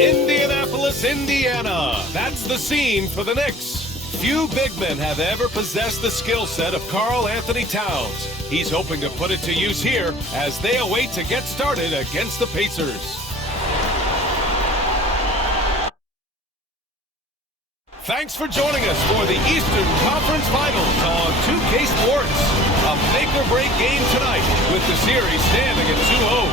Indianapolis, Indiana. That's the scene for the Knicks. Few big men have ever possessed the skill set of Karl Anthony Towns. He's hoping to put it to use here as they await to get started against the Pacers. Thanks for joining us for the Eastern Conference Finals on 2K Sports. A make-or-break game tonight with the series standing at 2-0.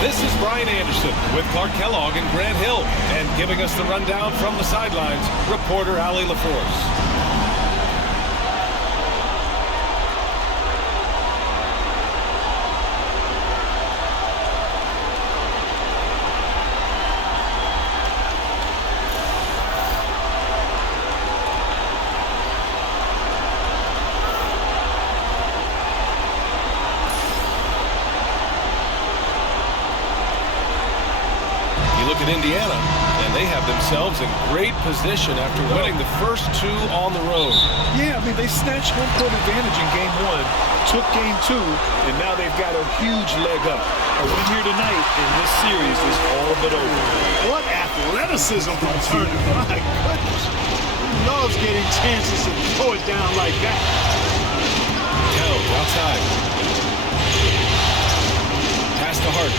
This is Brian Anderson with Clark Kellogg and Grant Hill. And giving us the rundown from the sidelines, reporter Allie LaForce. At Indiana, and they have themselves in great position after winning the first two on the road. Yeah, I mean, they snatched home court advantage in game one, took game two, and now they've got a huge leg up. A win here tonight, and this series is all but over. What athleticism from Turner. My goodness. He loves getting chances to throw it down like that. Held outside. Pass to Hart.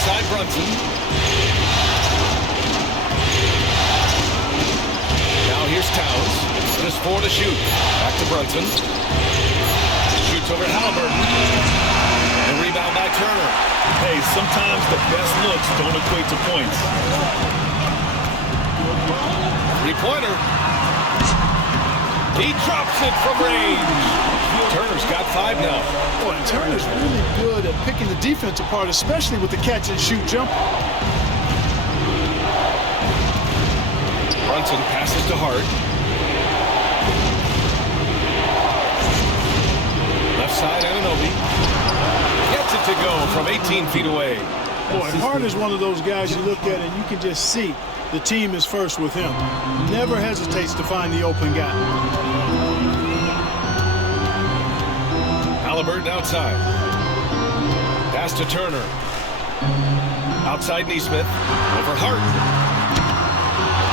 Outside Brunson. Now here's Towns. Just 4 to shoot. Back to Brunson. Shoots over Halliburton. And rebound by Turner. Hey, sometimes the best looks don't equate to points. Three-pointer. He drops it from range. Turner's got 5 now. Boy, Turner's really good at picking the defense apart, especially with the catch-and-shoot jumper. Brunson passes to Hart. Left side, Anunoby. Gets it to go from 18 feet away. Boy, Hart is one of those guys you look at and you can just see the team is first with him. Never hesitates to find the open guy. Halliburton outside. Pass to Turner. Outside Nesmith. Over Hart.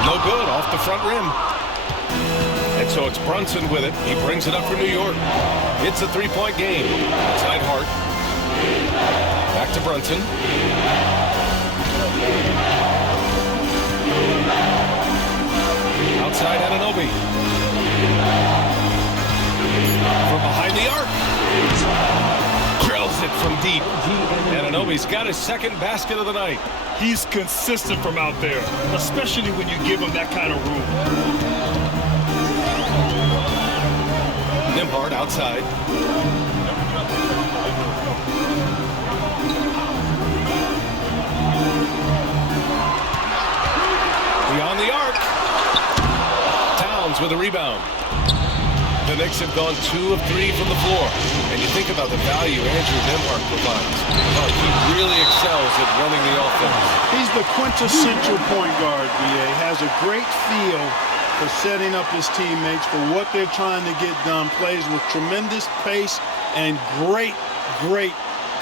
No good. Off the front rim. And so it's Brunson with it. He brings it up for New York. It's a 3-point game. Outside Hart. Back to Brunson. Outside Anunoby. From behind the arc. Drills it from deep. Anunoby's got his second basket of the night. He's consistent from out there, especially when you give him that kind of room. Nembhard outside. Beyond the arc. Towns with a rebound. The Knicks have gone 2 of 3 from the floor. And you think about the value Andrew Nembhard provides. He really excels at running the offense. He's the quintessential point guard, B.A. Has a great feel for setting up his teammates for what they're trying to get done. Plays with tremendous pace and great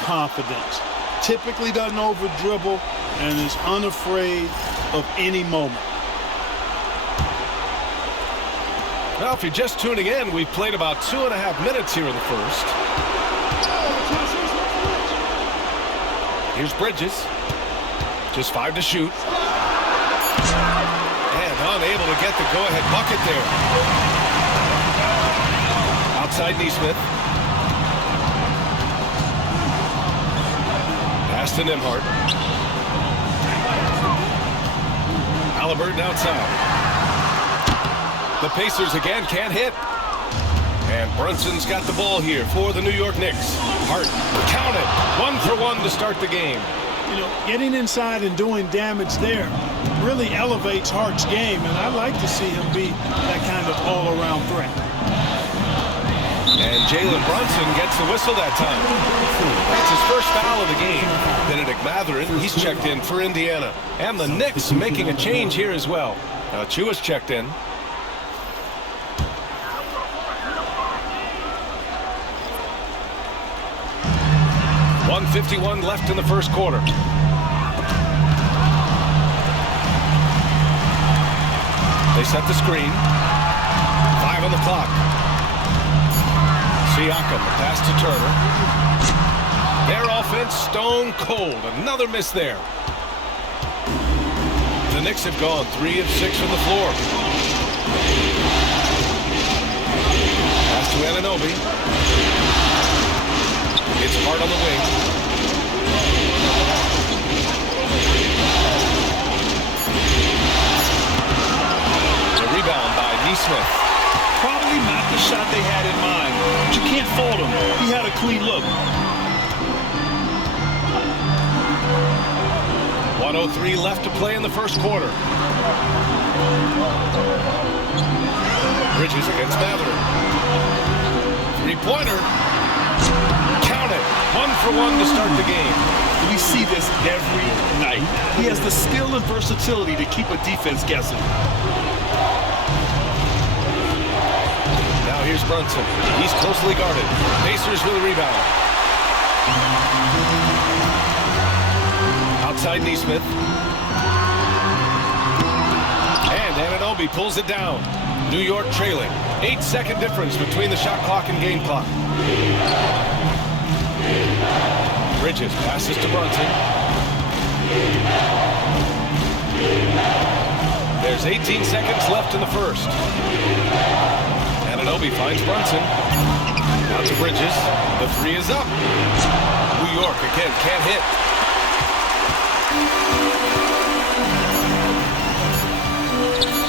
confidence. Typically doesn't over-dribble and is unafraid of any moment. Now, if you're just tuning in, we've played about 2.5 minutes here in the first. Here's Bridges. Just 5 to shoot. And unable to get the go-ahead bucket there. Outside Nesmith. Pass to Nembhard. Halliburton outside. The Pacers again can't hit. And Brunson's got the ball here for the New York Knicks. Hart, count it. 1 for 1 to start the game. You know, getting inside and doing damage there really elevates Hart's game, and I'd like to see him be that kind of all-around threat. And Jalen Brunson gets the whistle that time. That's his first foul of the game. Benedict Mathurin, he's checked in for Indiana. And the Knicks making a change here as well. Now Chua's checked in. 1:51 left in the first quarter. set the screen. 5 on the clock. Siakam, the pass to Turner. Their offense stone cold. Another miss there. The Knicks have gone 3 of 6 from the floor. Pass to Anunoby. It's hard on the wing. The rebound by Nesmith. Probably not the shot they had in mind, but you can't fault him. He had a clean look. 1:03 left to play in the first quarter. Bridges against Mather. Three-pointer. Count it. 1 for 1 to start the game. We see this every night. He has the skill and versatility to keep a defense guessing. Now here's Brunson. He's closely guarded. Pacers with a rebound. Outside Nesmith. And Anunoby pulls it down. New York trailing. 8-second difference between the shot clock and game clock. Bridges passes to Brunson. There's 18 seconds left in the first. Anunoby finds Brunson. Out to Bridges. The three is up. New York again can't hit.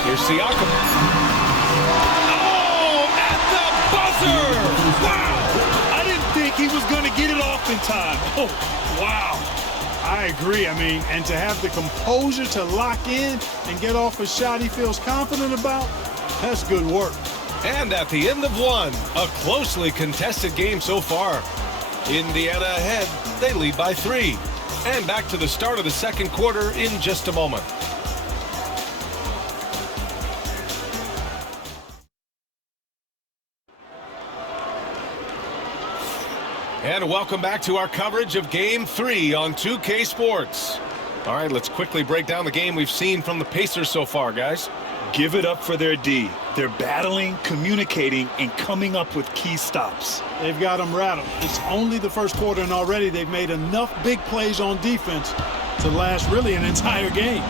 Here's Siakam. Oh, at the buzzer! Wow! I didn't think he was going to get it off in time. Oh, wow. I agree. I mean, and to have the composure to lock in and get off a shot he feels confident about, that's good work. And at the end of one, a closely contested game so far. Indiana ahead. They lead by 3. And back to the start of the second quarter in just a moment. And welcome back to our coverage of Game 3 on 2K Sports. All right, let's quickly break down the game we've seen from the Pacers so far, guys. Give it up for their D. They're battling, communicating, and coming up with key stops. They've got them rattled. It's only the first quarter, and already they've made enough big plays on defense to last really an entire game.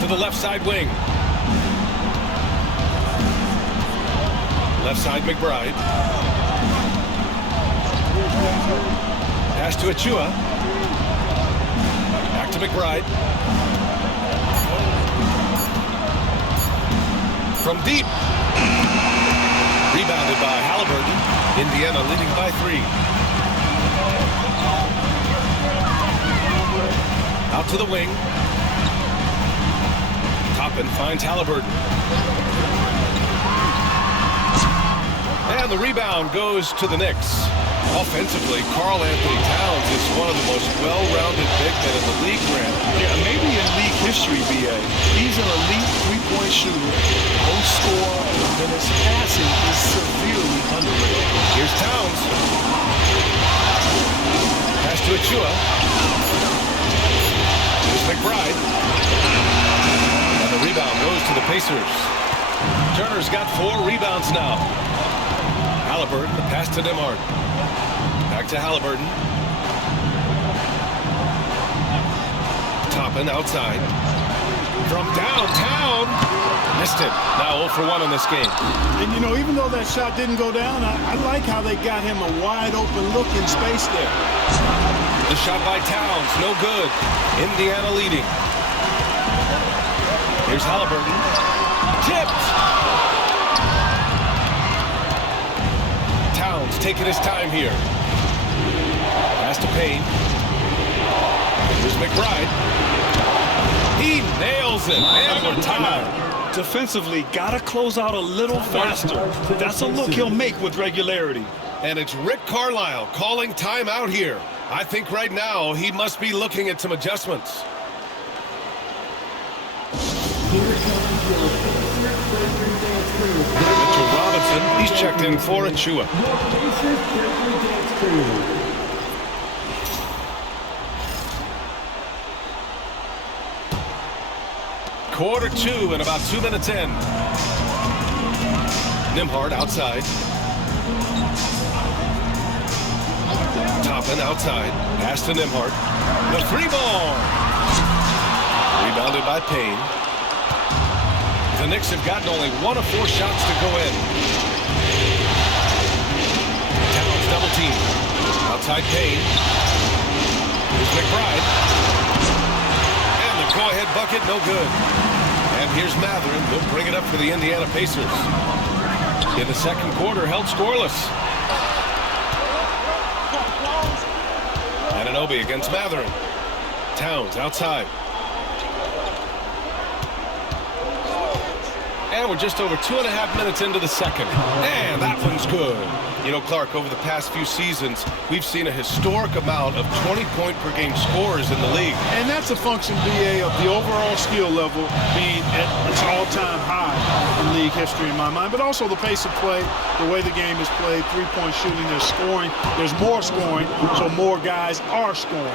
To the left side wing. Left side McBride. Pass to Achua. Back to McBride. From deep. Rebounded by Halliburton. Indiana leading by 3. Out to the wing. Toppin finds Halliburton. And the rebound goes to the Knicks. Offensively, Karl Anthony Towns is one of the most well-rounded big men in the league, Grant. Yeah, maybe in league history, B.A. He's an elite three-point shooter, post scorer, and his passing is severely underrated. Here's Towns. Pass to Achua. Here's McBride. And the rebound goes to the Pacers. Turner's got 4 rebounds now. Halliburton, the pass to Demard. Back to Halliburton. Toppin outside. From downtown. Missed it. Now 0 for 1 in this game. And, you know, even though that shot didn't go down, I like how they got him a wide-open look in space there. The shot by Towns, no good. Indiana leading. Here's Halliburton. Tipped. Towns taking his time here. Pass to Payne. Here's McBride. He nails it. And we're tied. Defensively, gotta close out a little faster. That's a look he'll make with regularity. And it's Rick Carlisle calling timeout here. I think right now he must be looking at some adjustments. Mitchell Robinson, he's checked in for Achua. Quarter 2 and about 2 minutes in. Nembhard outside. Toppin outside. Pass to Nembhard. The free ball. Rebounded by Payne. The Knicks have gotten only 1 of 4 shots to go in. Towns double team. Outside Payne. Here's McBride. And the go-ahead bucket, no good. And here's Matherin. He'll bring it up for the Indiana Pacers. In the second quarter, held scoreless. Anunoby against Matherin. Towns outside. And we're just over 2.5 minutes into the second. And that one's good. You know, Clark, over the past few seasons, we've seen a historic amount of 20-point-per-game scorers in the league. And that's a function, BA, of the overall skill level being at its all-time high in league history in my mind, but also the pace of play, the way the game is played, three-point shooting, there's scoring, there's more scoring, so more guys are scoring.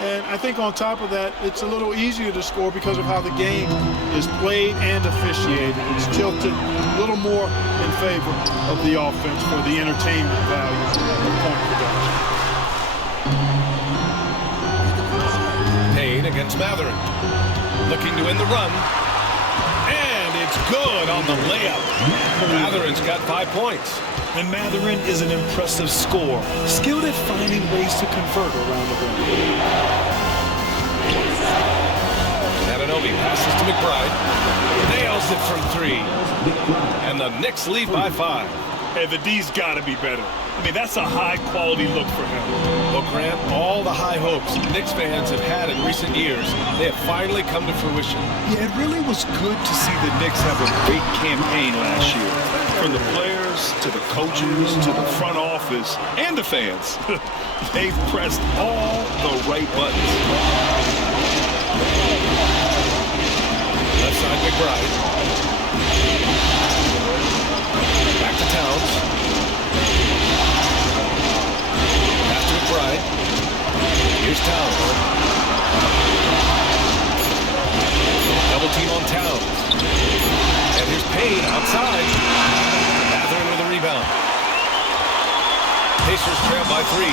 And I think on top of that, it's a little easier to score because of how the game is played and officiated. It's tilted a little more in favor of the offense for the entertainment value of point production. Payne against Matherin. Looking to win the run. And it's good on the layup. Matherin's got 5 points. And Matherin is an impressive scorer, skilled at finding ways to convert around the rim. Anunoby passes to McBride. Nails it from 3. And the Knicks lead by 5. Hey, the D's got to be better. I mean, that's a high-quality look for him. Well, Grant, all the high hopes Knicks fans have had in recent years, they have finally come to fruition. Yeah, it really was good to see the Knicks have a great campaign last year. From the players to the coaches to the front office and the fans. They've pressed all the right buttons. Left side, McBride. Back to Towns. Pass to McBride. Here's Towns. Double team on Towns. And here's Payne outside. Matherin with a rebound. Pacers trail by 3.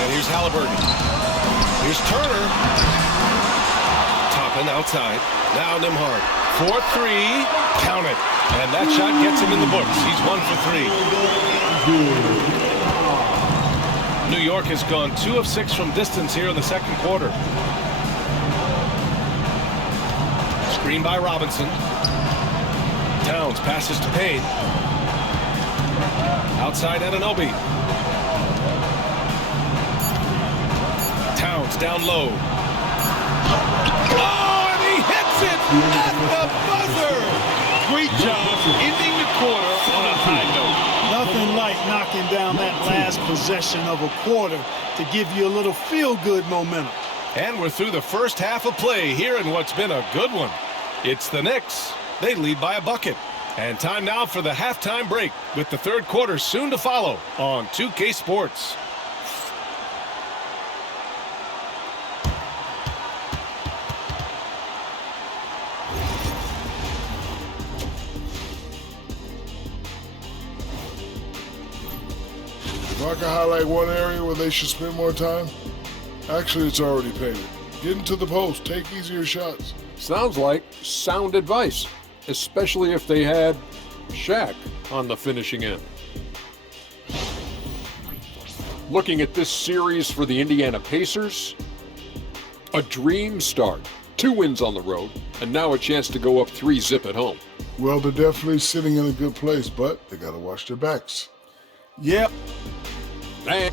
And here's Halliburton. Here's Turner. Toppin outside. Now Nembhard. 4-3. Count it. And that shot gets him in the books. He's 1 for 3. New York has gone 2 of 6 from distance here in the second quarter. Screen by Robinson. Towns passes to Payne. Outside Anunoby. Towns down low. Oh, and he hits it at the buzzer! Great job ending the quarter on a high note. Nothing like knocking down that last possession of a quarter to give you a little feel-good momentum. And we're through the first half of play here in what's been a good one. It's the Knicks. They lead by a bucket. And time now for the halftime break, with the third quarter soon to follow on 2K Sports. If I can highlight one area where they should spend more time, actually it's already painted. Get into the post, take easier shots. Sounds like sound advice, especially if they had Shaq on the finishing end. Looking at this series for the Indiana Pacers, a dream start. 2 wins on the road, and now a chance to go up 3-zip at home. Well, they're definitely sitting in a good place, but they gotta watch their backs. Yep. And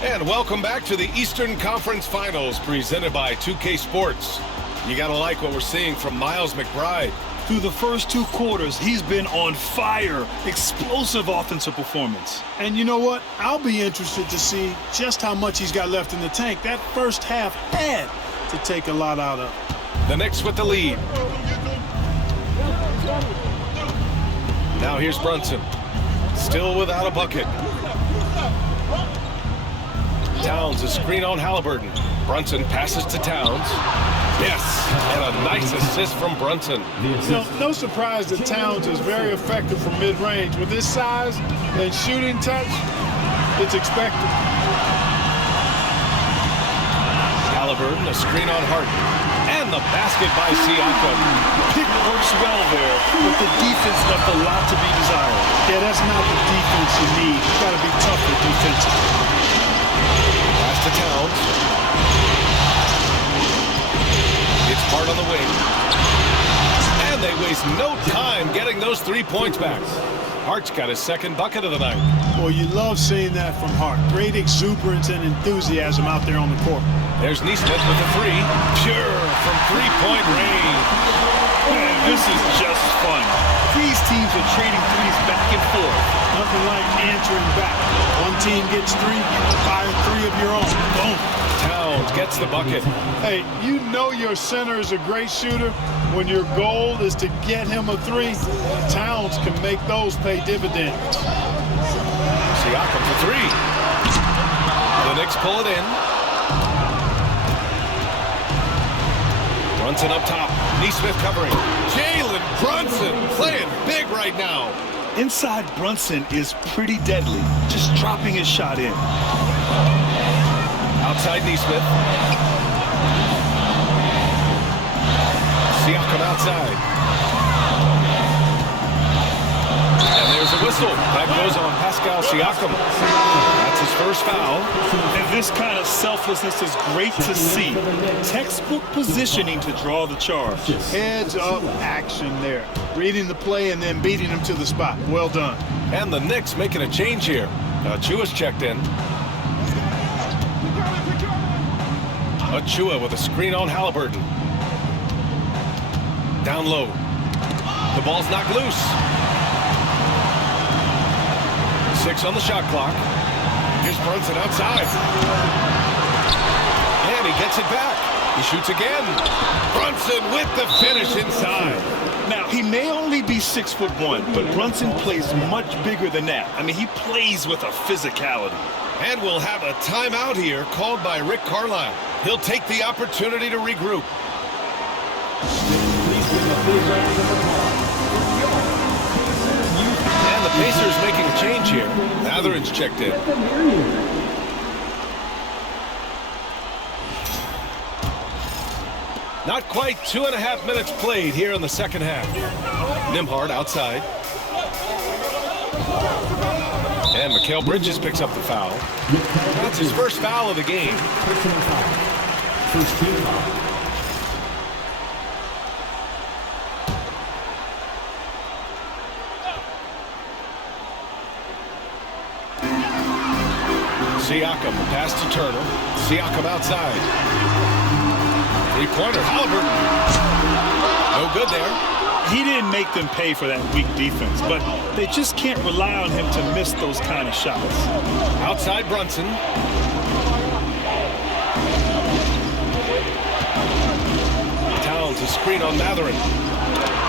And welcome back to the Eastern Conference Finals, presented by 2K Sports. You gotta like what we're seeing from Miles McBride. Through the first 2 quarters, he's been on fire. Explosive offensive performance. And you know what? I'll be interested to see just how much he's got left in the tank. That first half had to take a lot out of. The Knicks with the lead. Now here's Brunson. Still without a bucket. Towns, a screen on Halliburton. Brunson passes to Towns. Yes, and a nice assist from Brunson. No surprise that Towns is very effective from mid-range. With his size and shooting touch, it's expected. Halliburton, a screen on Hart. And the basket by Siakam. Pick works well there, but the defense left a lot to be desired. Yeah, that's not the defense you need. You got to be tougher defensively. Pass to Towns. It's Hart on the wing. And they waste no time getting those 3 points back. Hart's got his second bucket of the night. Well, you love seeing that from Hart. Great exuberance and enthusiasm out there on the court. There's Neesmith with a three. Pure from three-point range. Man, this is just fun. These teams are trading threes back and forth. Nothing like answering back. One team gets three, fire three of your own. Boom. Towns gets the bucket. Hey, you know your center is a great shooter when your goal is to get him a three. Towns can make those pay dividends. Siakam for three. The Knicks pull it in. Brunson up top. Neesmith covering. Jalen Brunson playing big right now. Inside Brunson is pretty deadly, just dropping his shot in. Outside Neesmith. Siakam outside. And there's a whistle. That goes on Pascal Siakam. That's his first foul. And this kind of selflessness is great to see. Textbook positioning to draw the charge. Heads up action there. Reading the play and then beating him to the spot. Well done. And the Knicks making a change here. Achua's checked in. Achua with a screen on Halliburton. Down low. The ball's knocked loose. 6 on the shot clock. Here's Brunson outside. And he gets it back. He shoots again. Brunson with the finish inside. Now, he may only be 6'1", but Brunson plays much bigger than that. I mean, he plays with a physicality. And we'll have a timeout here called by Rick Carlisle. He'll take the opportunity to regroup. And the Pacers making a change here. Mathurin's checked in. Not quite 2.5 minutes played here in the second half. Nembhard outside. And Mikal Bridges picks up the foul. That's his first foul of the game. First team foul. Siakam, pass to Turner. Siakam outside. Three-pointer, Halliburton. No good there. He didn't make them pay for that weak defense, but they just can't rely on him to miss those kind of shots. Outside Brunson. Towns, a screen on Mathurin.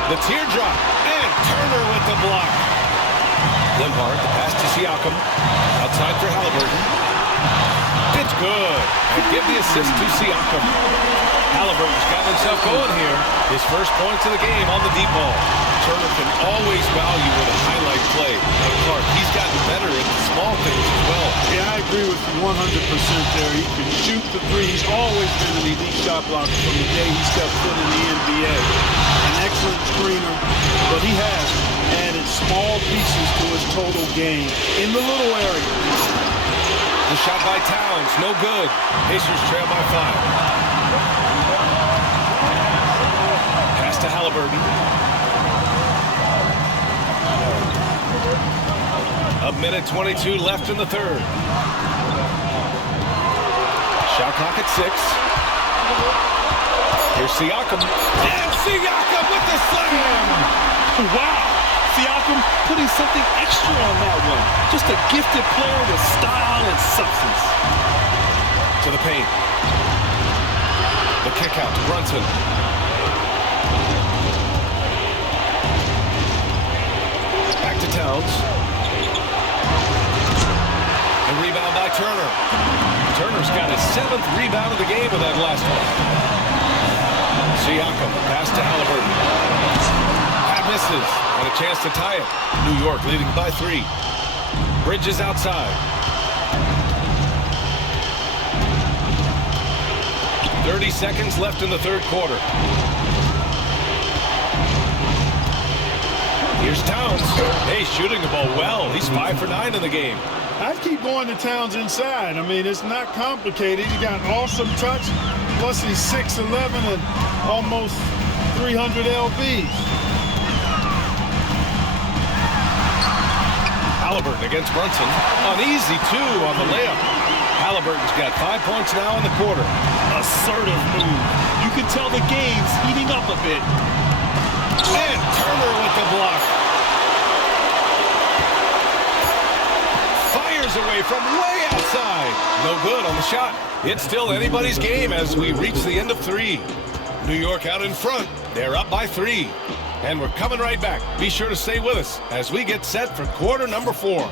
The teardrop, and Turner with the block. Nembhard, the pass to Siakam. Outside for Halliburton. It's good. And give the assist to Siakam. Halliburton's got himself going here. His first points of the game on the deep ball. Turner can always value with a highlight play. But Clark, he's gotten better at the small things as well. Yeah, I agree with you 100% there. He can shoot the three. He's always been an elite shot blocker from the day he stepped foot in the NBA. An excellent screener, but he has added small pieces to his total game in the little area. The shot by Towns, no good. Pacers trail by 5. Pass to Halliburton. A minute 22 left in the third. Shot clock at 6. Here's Siakam. And Siakam with the slam! Wow! Siakam putting something extra on that one. Just a gifted player with style and substance. To the paint. The kick out to Brunson. to Towns. The rebound by Turner. Turner's got his 7th rebound of the game with that last one. Siakam, pass to Halliburton. That misses, and a chance to tie it. New York leading by 3. Bridges outside. 30 seconds left in the third quarter. Here's Towns. Hey, shooting the ball well. He's 5 for 9 in the game. I'd keep going to Towns inside. I mean, it's not complicated. He got awesome touch, plus he's 6'11 and almost 300 lbs. Halliburton against Brunson. An easy 2 on the layup. Halliburton's got 5 points now in the quarter. Assertive move. You can tell the game's heating up a bit. And Turner with the block. Fires away from way outside. No good on the shot. It's still anybody's game as we reach the end of 3. New York out in front. They're up by 3. And we're coming right back. Be sure to stay with us as we get set for quarter number 4.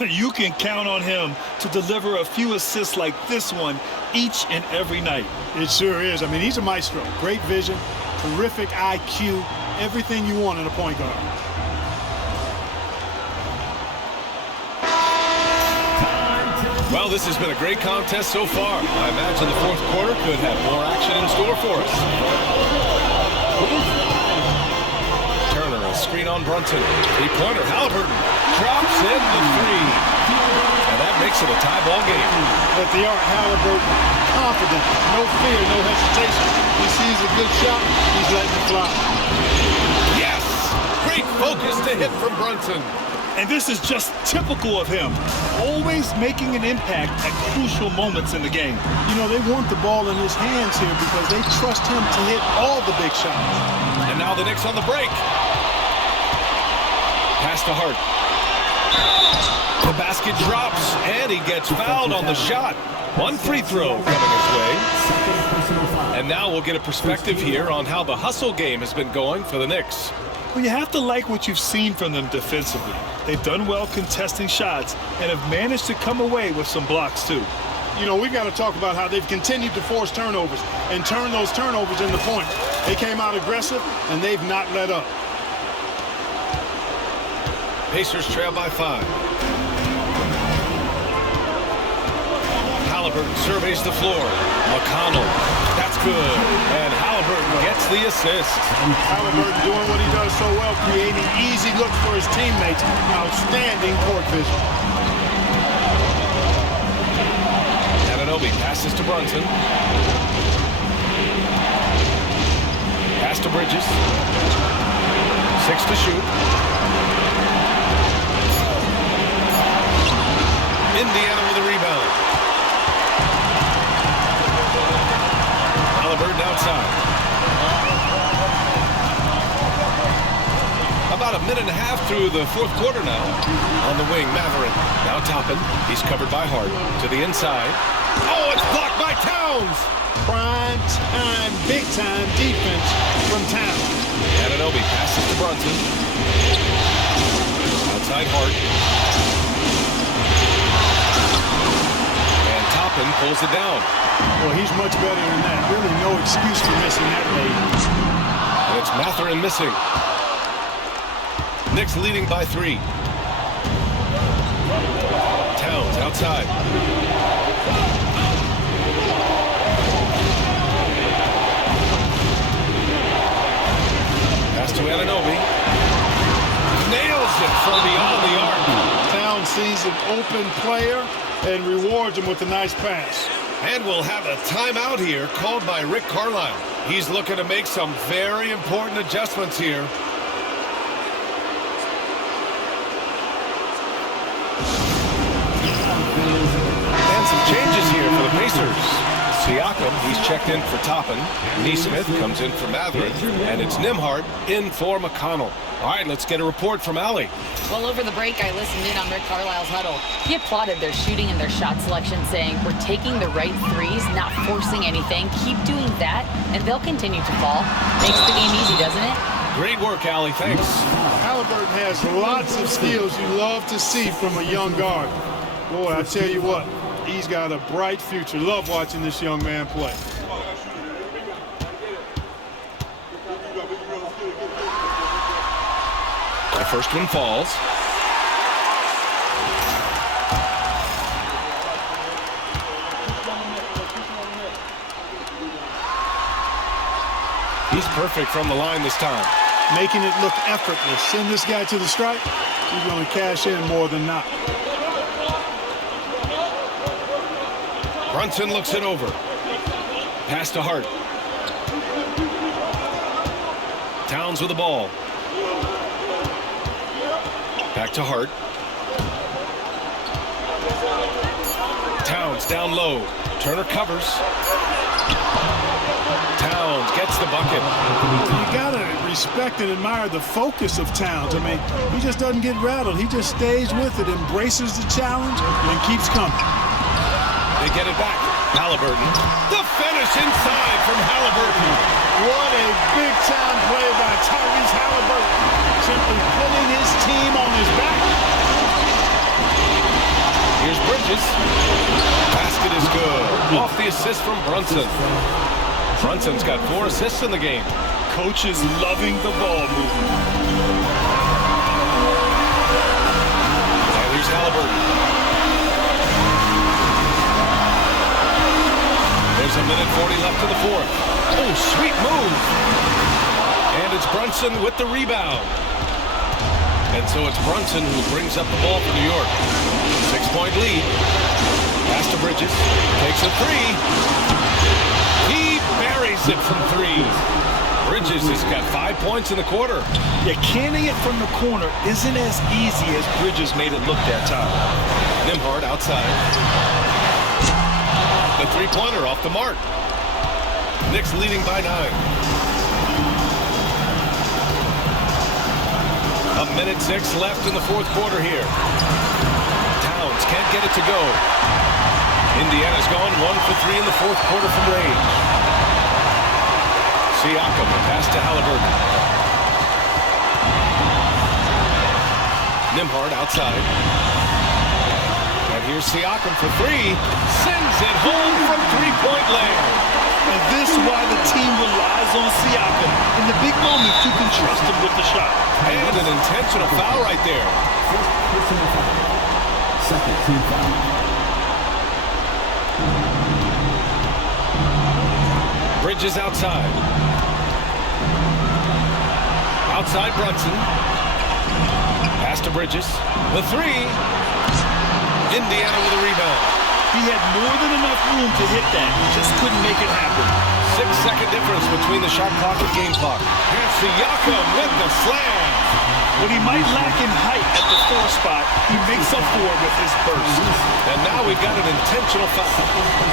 You can count on him to deliver a few assists like this one each and every night. It sure is. I mean, he's a maestro. Great vision, terrific IQ, everything you want in a point guard. Well, this has been a great contest so far. I imagine the fourth quarter could have more action in store for us. Turner, a screen on Brunson. 3-pointer, Halliburton drops in the 3. And that makes it a tie ball game. But the Art Halliburton, confident, no fear, no hesitation. He sees a good shot, he's letting it fly. Yes! Great focus to hit from Brunson. And this is just typical of him, always making an impact at crucial moments in the game. You know, they want the ball in his hands here because they trust him to hit all the big shots. And now the Knicks on the break. Pass to Hart. The basket drops, and he gets fouled on the shot. One free throw coming his way. And now we'll get a perspective here on how the hustle game has been going for the Knicks. Well, you have to like what you've seen from them defensively. They've done well contesting shots and have managed to come away with some blocks, too. You know, we've got to talk about how they've continued to force turnovers and turn those turnovers into points. They came out aggressive, and they've not let up. Pacers trail by 5. Halliburton surveys the floor. McConnell, that's good. And Halliburton gets the assist. Halliburton doing what he does so well, creating easy looks for his teammates. Outstanding court vision. Anunoby passes to Brunson. Pass to Bridges. 6 to shoot. Indiana with a rebound. Halliburton outside. About a minute and a half through the fourth quarter now. On the wing, Matherin. Now Toppin. He's covered by Hart. To the inside. Oh, it's blocked by Towns. Prime time, big time defense from Towns. Anunoby passes to Brunson. Outside Hart. And Toppin pulls it down. Well, he's much better than that. Really no excuse for missing that lead. And it's Matherin missing. Knicks leading by 3. Towns outside. Pass to Anunoby. Nails it from beyond the arc. Towns sees an open player and rewards him with a nice pass. And we'll have a timeout here called by Rick Carlisle. He's looking to make some very important adjustments here. And some changes here for the Pacers. Siakam, he's checked in for Toppin. Neesmith comes in for Matherin. And it's Nembhard in for McConnell. All right, let's get a report from Allie. Well, over the break, I listened in on Rick Carlisle's huddle. He applauded their shooting and their shot selection, saying, "We're taking the right threes, not forcing anything. Keep doing that, and they'll continue to fall." Makes the game easy, doesn't it? Great work, Allie. Thanks. Halliburton has lots of skills you love to see from a young guard. Boy, I tell you what, he's got a bright future. Love watching this young man play. The first one falls. He's perfect from the line this time. Making it look effortless. Send this guy to the stripe, he's going to cash in more than not. Brunson looks it over. Pass to Hart. Towns with the ball. Back to Hart. Towns down low. Turner covers. Towns gets the bucket. You got to respect and admire the focus of Towns. I mean, he just doesn't get rattled. He just stays with it, embraces the challenge, and keeps coming. They get it back. Halliburton. The finish inside from Halliburton. What a big-time play by Tyrese Halliburton. Simply putting his team on his back. Here's Bridges. Basket is good. Off the assist from Brunson. Brunson's got 4 assists in the game. Coach is loving the ball movement. And here's Halliburton. There's a minute 40 left in the fourth. Oh, sweet move. And it's Brunson with the rebound. And so it's Brunson who brings up the ball for New York. 6-point lead. Pass to Bridges. Takes a 3. He buries it from 3. Bridges has got 5 points in the quarter. Yeah, canning it from the corner isn't as easy as Bridges made it look that time. Nembhard outside. The three-pointer off the mark. Knicks leading by 9. A minute 6 left in the fourth quarter here. Towns can't get it to go. Indiana's gone 1 for 3 in the fourth quarter from range. Siakam, pass to Halliburton. Nembhard outside. And here's Siakam for 3. Sends it home from three-point land. And this is why the team relies on Siakam. In the big moments, you can trust him with the shot. And an intentional foul right there. Second team foul. Bridges outside. Outside Brunson. Pass to Bridges. The 3. Indiana with a rebound. He had more than enough room to hit that. Just couldn't make it happen. 6-second difference between the shot clock and game clock. And Siakam with the slam. When he might lack in height at the 4 spot, he makes up for it with his burst. And now we've got an intentional foul.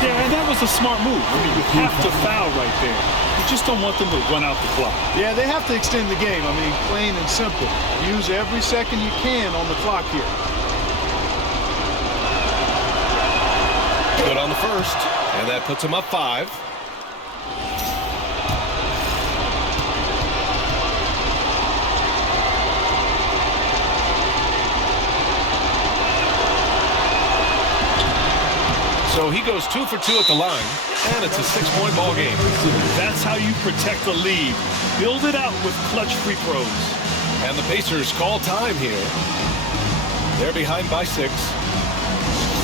Yeah, and that was a smart move. I mean, you have to foul right there. You just don't want them to run out the clock. Yeah, they have to extend the game. I mean, plain and simple. Use every second you can on the clock here. Good on the first, and that puts him up 5. So he goes 2 for 2 at the line, and it's a 6-point ball game. That's how you protect the lead. Build it out with clutch free throws. And the Pacers call time here. They're behind by 6.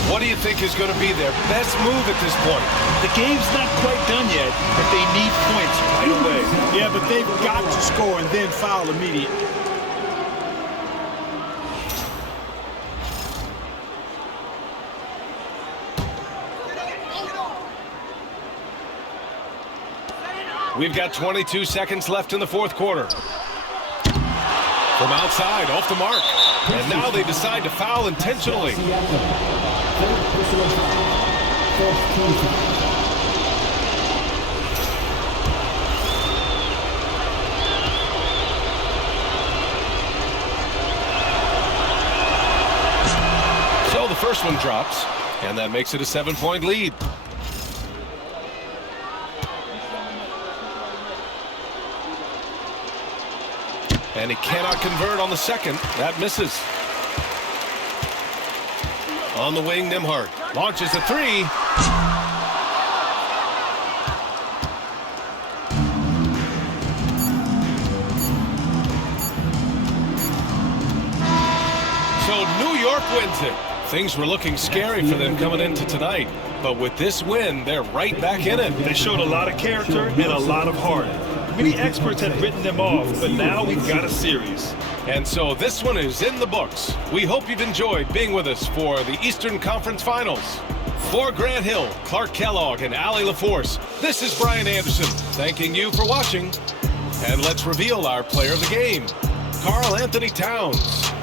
What do you think is going to be their best move at this point? The game's not quite done yet, but they need points right away. Yeah, but they've got to score and then foul immediately. We've got 22 seconds left in the fourth quarter. From outside, off the mark. And now they decide to foul intentionally. one drops, and that makes it a 7-point lead. And he cannot convert on the second. That misses. On the wing, Nembhard launches a three. So New York wins it. Things were looking scary for them coming into tonight, but with this win, they're right back in it. They showed a lot of character and a lot of heart. Many experts had written them off, but now we've got a series. And so this one is in the books. We hope you've enjoyed being with us for the Eastern Conference Finals. For Grant Hill, Clark Kellogg, and Allie LaForce, this is Brian Anderson thanking you for watching. And let's reveal our player of the game, Karl Anthony Towns.